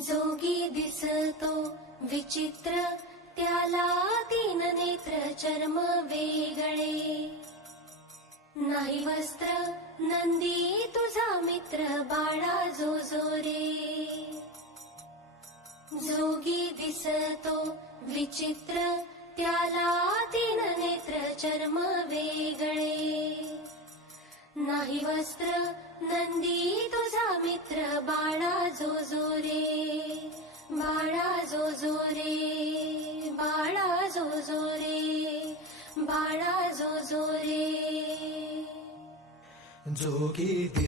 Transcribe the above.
जोगी दिसतो विचित्र त्याला तीन नेत्र चर्म वेगळे. नाही वस्त्र नंदी तुझा मित्र बाळा जो जो रे जोगी दिसतो विचित्र त्याला तीन नेत्र चर्म वेगळे. नाही वस्त्र नंदी तुझा मित्र बाळा जो जो रे बाळा जो जो रे जोगी